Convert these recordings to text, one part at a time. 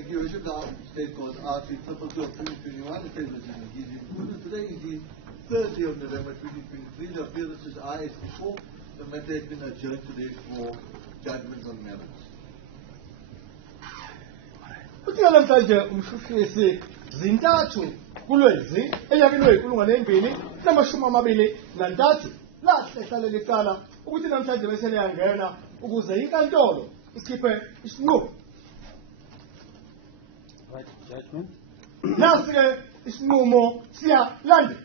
Thank you, Worship. Now, State Court R322 of 2021. It says Mr. Ngizwe. Today is the 3rd day of November 2023. The appeal is I as before. The matter has been adjourned today for judgment on merits. Kuthi namhlanje umshushisi zintathu kulwezi enyakeni we-2023 lahlehla leli cala ukuthi namhlanje bese liyangena ukuze inkantolo ikhiphe isinqumo. Right judgment. Nasi-ke isinqumo siyalandela.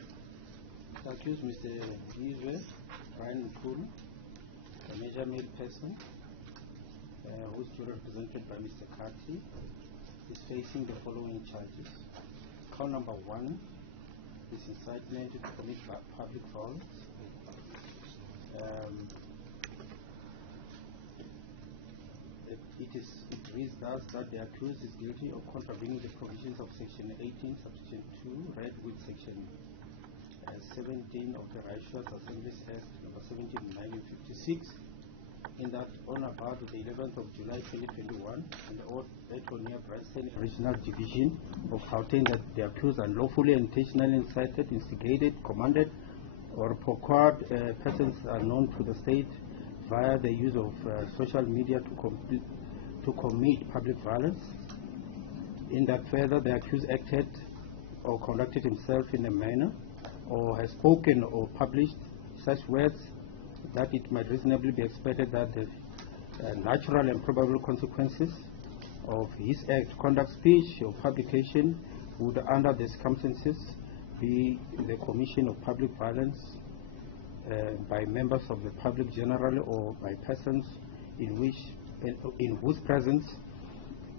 Accused Mr. Ngizwe, Mchunu, a major male person who is represented by Mr. Kati, is facing the following charges. Count number 1 is incitement to commit public violence. It reads thus that the accused is guilty of contravening the provisions of Section 18, Subsection 2, read with Section 17 of the Righteous Assemblies Act number 17/1956, in that on about the 11th of July 2021, in the Etonia Branson Regional Division of Gauteng, that the accused unlawfully and intentionally incited, instigated, commanded, or procured persons unknown to the state via the use of social media to commit public violence. In that further, the accused acted or conducted himself in a manner or has spoken or published such words that it might reasonably be expected that the natural and probable consequences of his act, conduct, speech, or publication would, under the circumstances, be the commission of public violence by members of the public generally or by persons in whose presence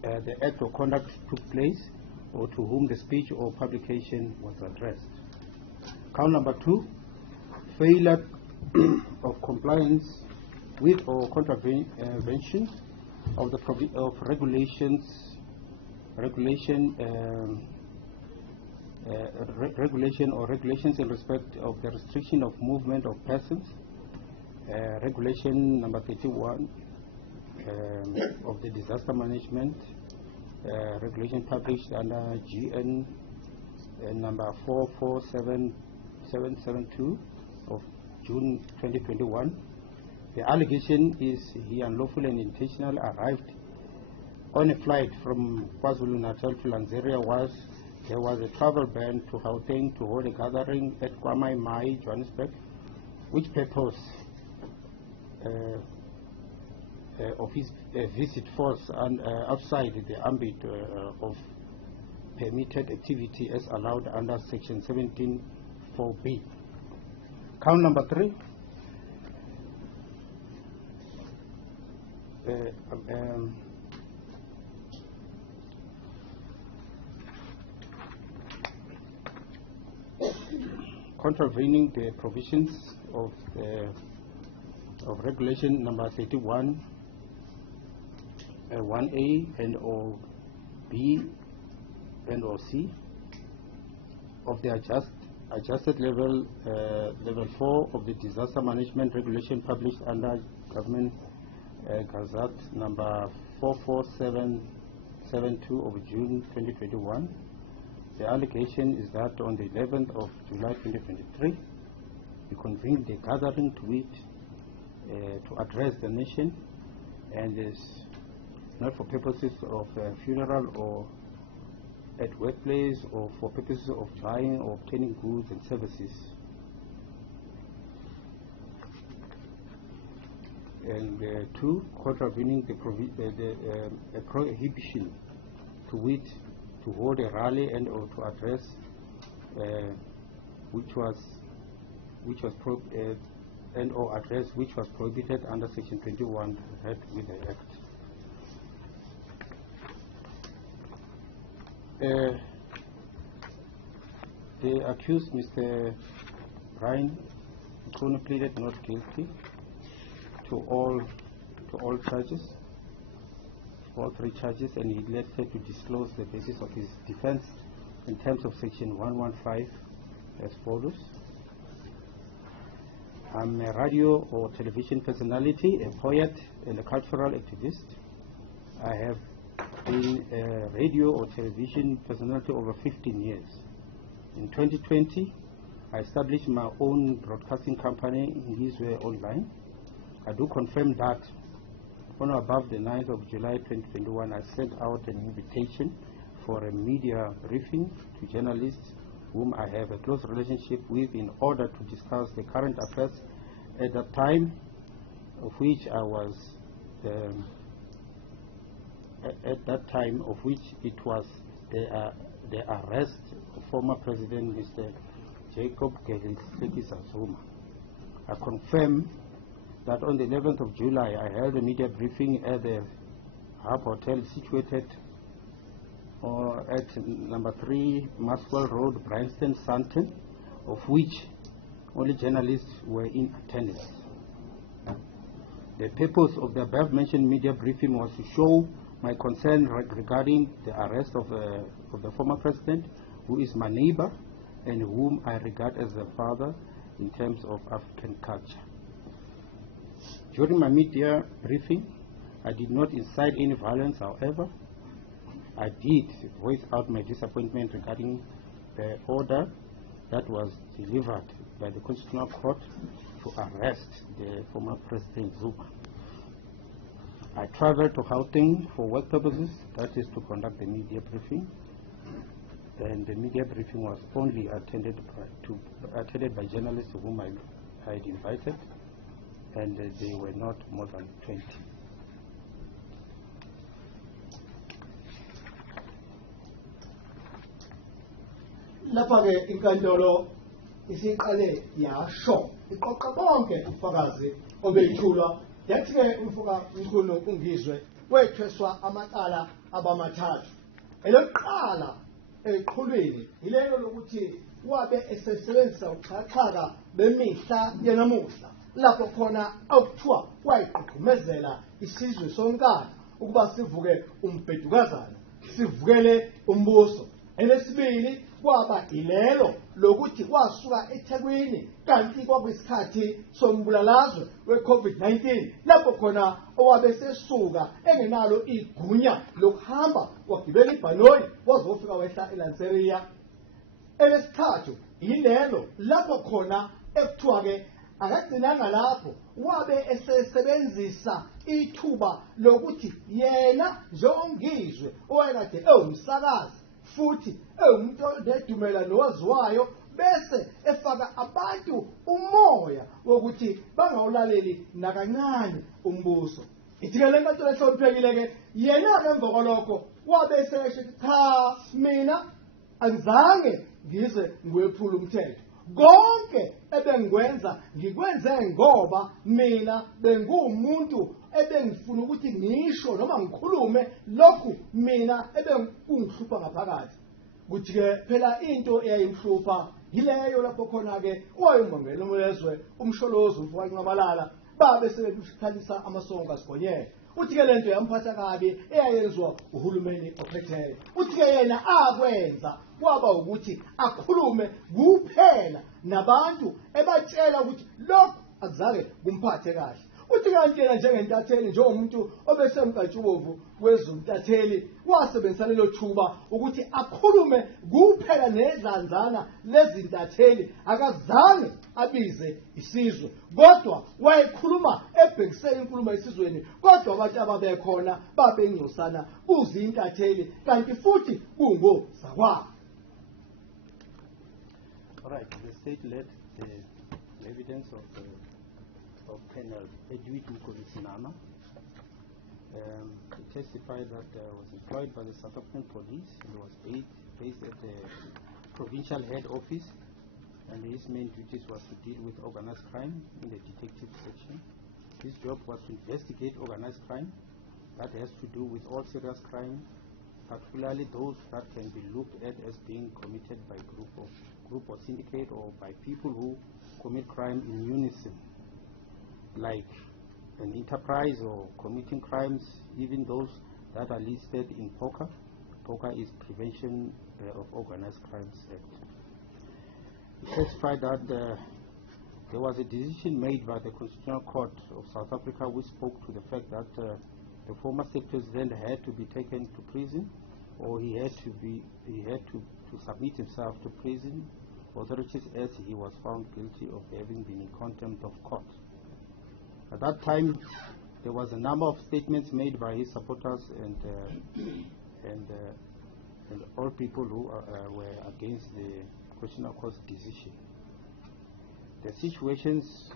the act or conduct took place or to whom the speech or publication was addressed. Count number 2, failure of compliance with or contravention of the regulation or regulations in respect of the restriction of movement of persons, regulation number 31 of the disaster management, regulation published under GN number 447772 of June 2021. The allegation is he unlawfully and intentionally arrived on a flight from KwaZulu-Natal to Lanseria whilst there was a travel ban to Gauteng to hold a gathering at Mai, Johannesburg, which purpose of his visit falls outside the ambit of permitted activity as allowed under Section 17(4)(b). Count number 3. Contravening the provisions of regulation number 31 1A and or B and or C of the adjusted level 4 of the disaster management regulation published under Government Gazette number 44772 of June 2021. The allegation is that on the 11th of July 2023, we convened a gathering to address the nation, and is not for purposes of funeral or at workplace or for purposes of buying or obtaining goods and services. And 2, contravening the prohibition to hold a rally and or to address which was prohibited under Section 21 with the Act. The accused, Mr. Mchunu, pleaded not guilty to all charges, all 3 charges, and he elected to disclose the basis of his defense in terms of Section 115 as follows. I'm a radio or television personality, a poet, and a cultural activist. I have been a radio or television personality over 15 years. In 2020, I established my own broadcasting company, Ngizwe Online. I do confirm that on or above the 9th of July 2021, I sent out an invitation for a media briefing to journalists whom I have a close relationship with in order to discuss the current affairs at the time of which I was at that time of which it was the arrest of former President Mr. Jacob Zuma. I confirm that on the 11th of July I held a media briefing at the Hub Hotel situated at number 3 Maxwell Road, Bryanston, Sandton, of which only journalists were in attendance. The purpose of the above-mentioned media briefing was to show my concern regarding the arrest of the former president, who is my neighbor and whom I regard as a father in terms of African culture. During my media briefing, I did not incite any violence, however. I did voice out my disappointment regarding the order that was delivered by the Constitutional Court to arrest the former President Zuma. I traveled to Gauteng for work purposes, that is to conduct the media briefing, and the media briefing was only attended by journalists whom I had invited, and they were not more than 20. Lapha-ke inkantolo isiqale yasho iqoqa bonke ubufakazi obeyithulwa yathi-ke Mchunu uNgizwe wethweswa amacala abamathathu. Elokuqala eqhulwini yilelo lokuthi wabe esesebenzisa uxhakaxhaka bemihla yanamuhla lapho khona akuthiwa wayigqugqumezela isizwe sonkana ukuba sivuke umbhedukazana, sivukele umbuso. Elesibili kwaba ilelo lokuthi wasuka eThekwini kanti kwakuyisikhathi sombulalizwe we-COVID-19 lapho khona owabe sesuka engenalo igunya lokuhamba wagibela ibhanoyi wazofika wehla eLanseria. Elesithathu yilelo lapho khona ekuthiwa-ke akagcinanga lapho, wabe esesebenzisa ithuba lokuthi yena njengoNgizwe owayekade ewumsakazi futhi ewumuntu nedumela nowaziwayo bese efaka abantu umoya wokuthi bangawulaleli nakancane umbuso. Ithi-ke le nkantolo ehloniphekile-ke yena-ke emva kwalokho wabe esesho cha, mina angizange ngize ngiwephula umthetho. Konke ebengikwenza ngikwenze ngoba mina bengumuntu ebengifuna ukuthi ngisho noma ngikhulume lokhu mina ebenkungihlupha ngaphakathi. Kuthi-ke phela into eyayimhlupha yileyo lapho khona-ke owayengumongameli wezwe umsholozi uMfowakaNcamalala babe sebekhalisa amasongo asigonyela. Uthi-ke lento yamphatha kabi eyayenziwa uhulumeni ophetheyo. Uthi-ke yena akwenza kwaba ukuthi akhulume kuphela nabantu ebatshela ukuthi lokhu akuzange kumphathe kahle. Uthi kanti yena njengentatheli, njengomuntu obesemnkantshubovu wezomtatheli, wasebenzisa lelo thuba ukuthi akhulume kuphela nedlanzana lezintatheli, akazange abize isizwe, kodwa wayekhuluma ebhekise inkulumo esizweni, kodwa abantu ababekhona babengcosana kuzintatheli kanti futhi kungozakwabo. All right, the state led the evidence of Colonel Edwin Mkhulu. He testified that was employed by the South African police and was based at the provincial head office, and his main duties was to deal with organized crime in the detective section. His job was to investigate organized crime that has to do with all serious crime, particularly those that can be looked at as being committed by group or syndicate or by people who commit crime in unison, like an enterprise or committing crimes, even those that are listed in POCA. POCA is Prevention of Organized Crimes Act. He testified that there was a decision made by the Constitutional Court of South Africa which spoke to the fact that the former state president had to be taken to prison, or he had to submit himself to prison authorities as he was found guilty of having been in contempt of court. At that time, there was a number of statements made by his supporters and all people who were against the Constitutional Court's decision. The situations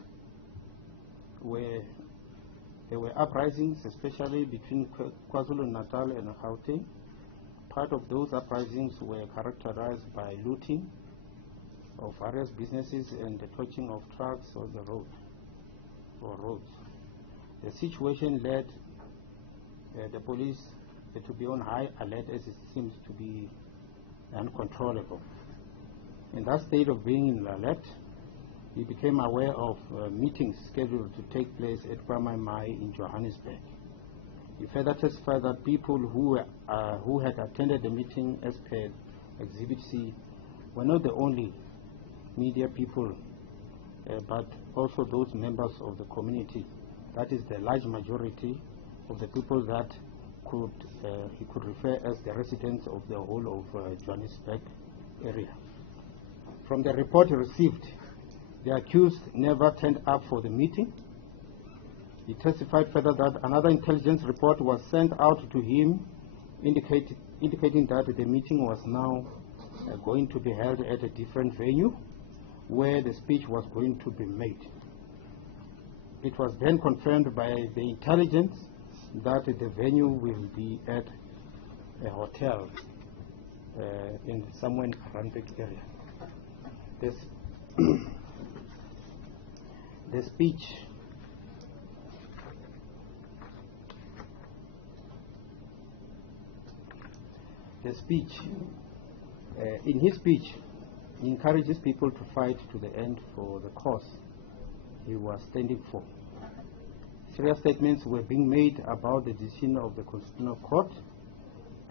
were, there were uprisings, especially between KwaZulu-Natal and Gauteng. Part of those uprisings were characterized by looting of various businesses and the torching of trucks on the road or roads. The situation led the police to be on high alert, as it seems to be uncontrollable. In that state of being in alert, he became aware of meetings scheduled to take place at Kwamai in Johannesburg. He further testified that people who had attended the meeting as per Exhibit C were not the only media people, but also those members of the community. That is the large majority of the people that he could refer as the residents of the whole of Johannesburg area. From the report he received, the accused never turned up for the meeting. He testified further that another intelligence report was sent out to him indicating that the meeting was now going to be held at a different venue where the speech was going to be made. It was then confirmed by the intelligence that the venue will be at a hotel in somewhere in Ranburg area. The speech in his speech, he encourages people to fight to the end for the cause he was standing for. Serious statements were being made about the decision of the Constitutional Court.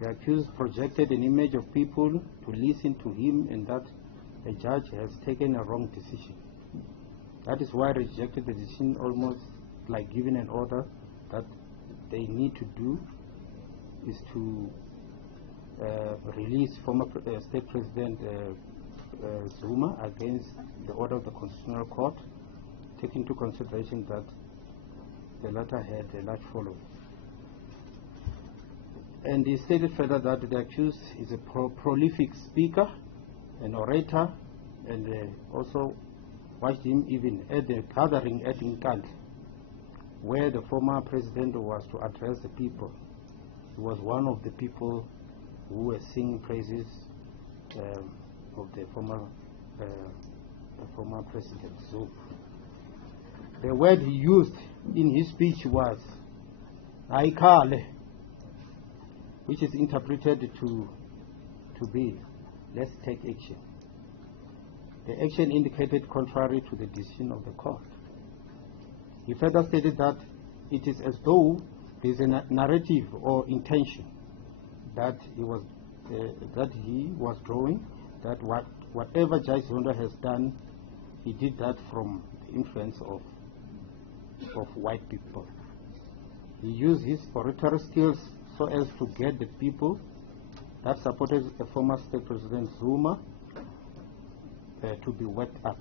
The accused projected an image of people to listen to him and that the judge has taken a wrong decision. That is why I rejected the decision, almost like giving an order that they need to do is to release former State President Zuma against the order of the Constitutional Court, taking into consideration that the latter had a large following. And he stated further that the accused is a prolific speaker, an orator, and also watched him even at the gathering at Inkantolo, where the former president was to address the people. He was one of the people who were singing praises of the former president. So the word he used in his speech was Icala, which is interpreted to be let's take action. The action indicated contrary to the decision of the court. He further stated that it is as though there is a narrative or intention that he was drawing, that whatever Judge Zondo has done, he did that from the influence of white people. He used his oratory skills so as to get the people that supported the former State President Zuma to be worked up.